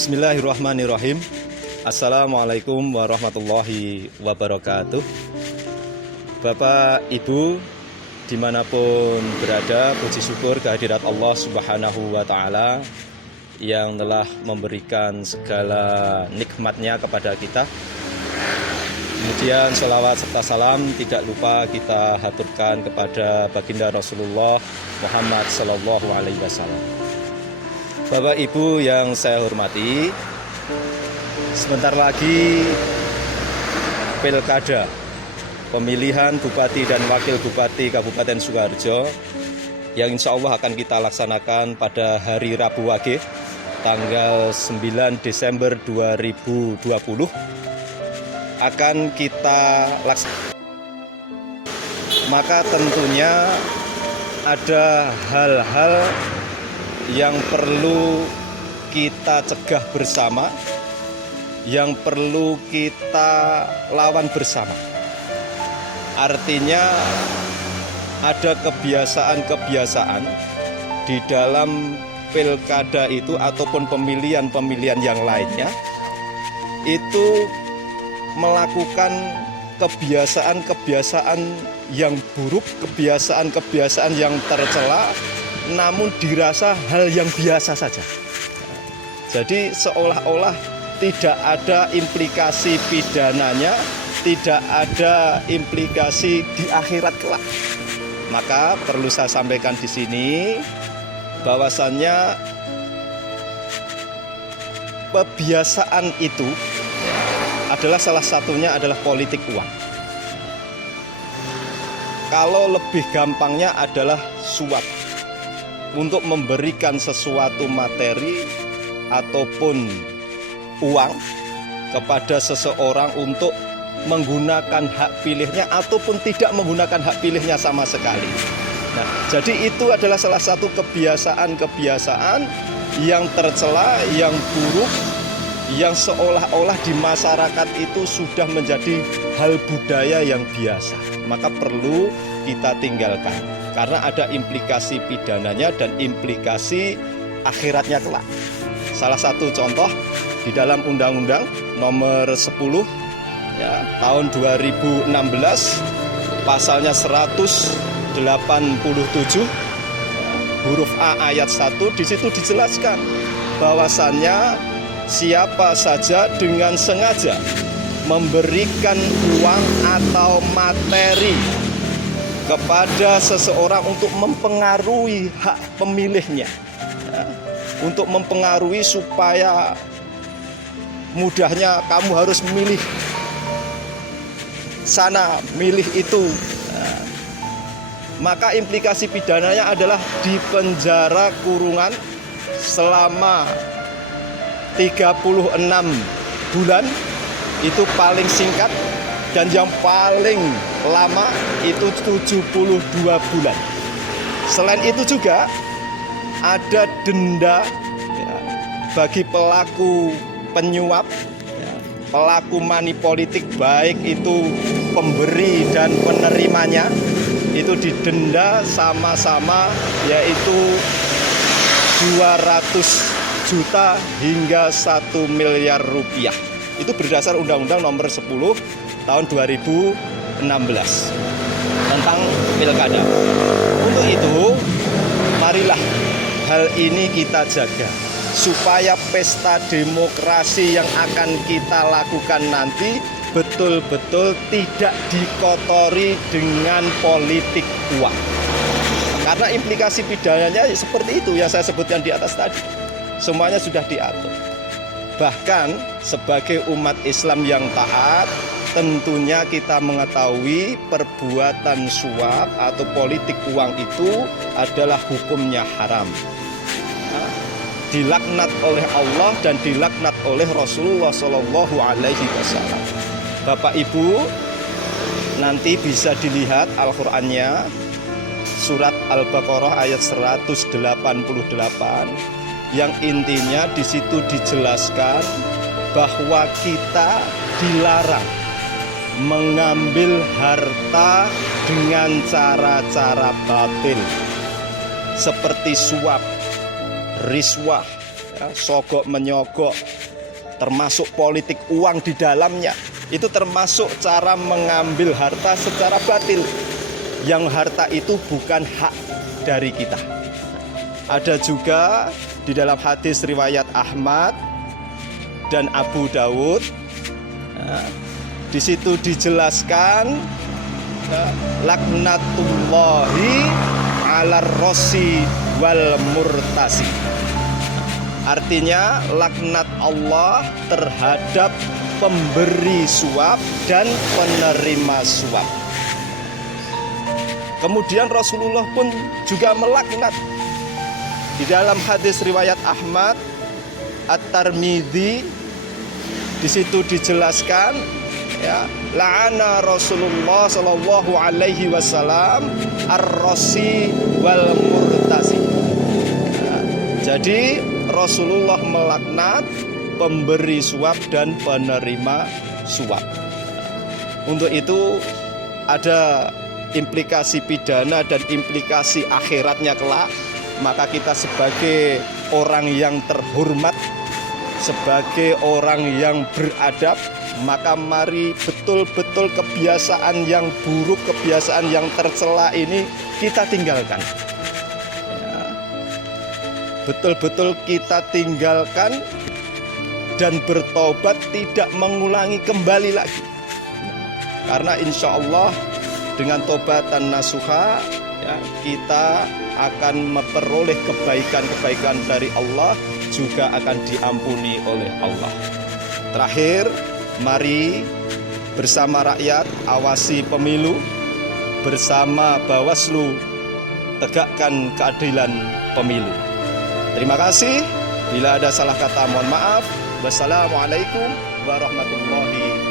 Bismillahirrahmanirrahim. Assalamualaikum warahmatullahi wabarakatuh. Bapak, Ibu, dimanapun berada, puji syukur kehadirat Allah Subhanahu wa Ta'ala yang telah memberikan segala nikmatnya kepada kita. Kemudian sholawat serta salam tidak lupa kita haturkan kepada baginda Rasulullah Muhammad Sallallahu Alaihi Wasallam. Bapak Ibu yang saya hormati, sebentar lagi pilkada pemilihan Bupati dan Wakil Bupati Kabupaten Sukoharjo yang insya Allah akan kita laksanakan pada hari Rabu Wage tanggal 9 Desember 2020 akan kita laksanakan. Maka tentunya ada hal-hal yang perlu kita cegah bersama, yang perlu kita lawan bersama. Artinya ada kebiasaan-kebiasaan di dalam pilkada itu ataupun pemilihan-pemilihan yang lainnya itu melakukan kebiasaan-kebiasaan yang buruk, kebiasaan-kebiasaan yang tercela, namun dirasa hal yang biasa saja. Jadi seolah-olah tidak ada implikasi pidananya, tidak ada implikasi di akhirat kelak. Maka perlu saya sampaikan di sini bahwasannya kebiasaan itu adalah salah satunya adalah politik uang. Kalau lebih gampangnya adalah suap untuk memberikan sesuatu materi ataupun uang kepada seseorang untuk menggunakan hak pilihnya ataupun tidak menggunakan hak pilihnya sama sekali. Nah, jadi itu adalah salah satu kebiasaan-kebiasaan yang tercela, yang buruk, yang seolah-olah di masyarakat itu sudah menjadi hal budaya yang biasa. Maka perlu kita tinggalkan karena ada implikasi pidananya dan implikasi akhiratnya kelak. Salah satu contoh di dalam Undang-Undang Nomor 10 ya, tahun 2016 pasalnya 187 huruf A ayat 1 di situ dijelaskan bahwasannya siapa saja dengan sengaja memberikan uang atau materi kepada seseorang untuk mempengaruhi hak pemilihnya, ya, untuk mempengaruhi supaya mudahnya kamu harus milih sana, milih itu, ya, maka implikasi pidananya adalah dipenjara kurungan selama 36 bulan, itu paling singkat, dan yang paling lama itu 72 bulan. Selain itu juga ada denda ya, bagi pelaku penyuap, ya, pelaku money politik, baik itu pemberi dan penerimanya, itu didenda sama-sama yaitu 200 juta hingga 1 miliar rupiah. Itu berdasar Undang-Undang Nomor 10 tahun 2016 tentang pilkada. Untuk itu, marilah hal ini kita jaga supaya pesta demokrasi yang akan kita lakukan nanti betul-betul tidak dikotori dengan politik uang. Karena implikasi pidananya seperti itu yang saya sebutkan di atas tadi. Semuanya sudah diatur. Bahkan sebagai umat Islam yang taat, tentunya kita mengetahui perbuatan suap atau politik uang itu adalah hukumnya haram. Dilaknat oleh Allah dan dilaknat oleh Rasulullah Shallallahu Alaihi Wasallam. Bapak Ibu, nanti bisa dilihat Al-Qur'annya, surat Al-Baqarah ayat 188, yang intinya di situ dijelaskan bahwa kita dilarang mengambil harta dengan cara-cara batil seperti suap, riswah, sogok menyogok, termasuk politik uang di dalamnya. Itu termasuk cara mengambil harta secara batil, yang harta itu bukan hak dari kita. Ada juga di dalam hadis riwayat Ahmad dan Abu Dawud, di situ dijelaskan laknatullahi alar rosi wal murtasi. Artinya laknat Allah terhadap pemberi suap dan penerima suap. Kemudian Rasulullah pun juga melaknat di dalam hadis riwayat Ahmad At-Tirmidzi. Di situ dijelaskan, ya, la'ana Rasulullah sallallahu alaihi wasallam ar-rosi wal murtasi. Jadi Rasulullah melaknat pemberi suap dan penerima suap. Untuk itu ada implikasi pidana dan implikasi akhiratnya kelak. Maka kita sebagai orang yang terhormat, sebagai orang yang beradab, maka mari betul-betul kebiasaan yang buruk, kebiasaan yang tercela ini kita tinggalkan. Betul-betul kita tinggalkan dan bertobat, tidak mengulangi kembali lagi. Karena insya Allah dengan tobatan nasuha, ya, kita akan memperoleh kebaikan-kebaikan dari Allah, juga akan diampuni oleh Allah. Terakhir, mari bersama rakyat awasi pemilu, bersama Bawaslu tegakkan keadilan pemilu. Terima kasih. Bila ada salah kata mohon maaf. Wassalamualaikum warahmatullahi wabarakatuh.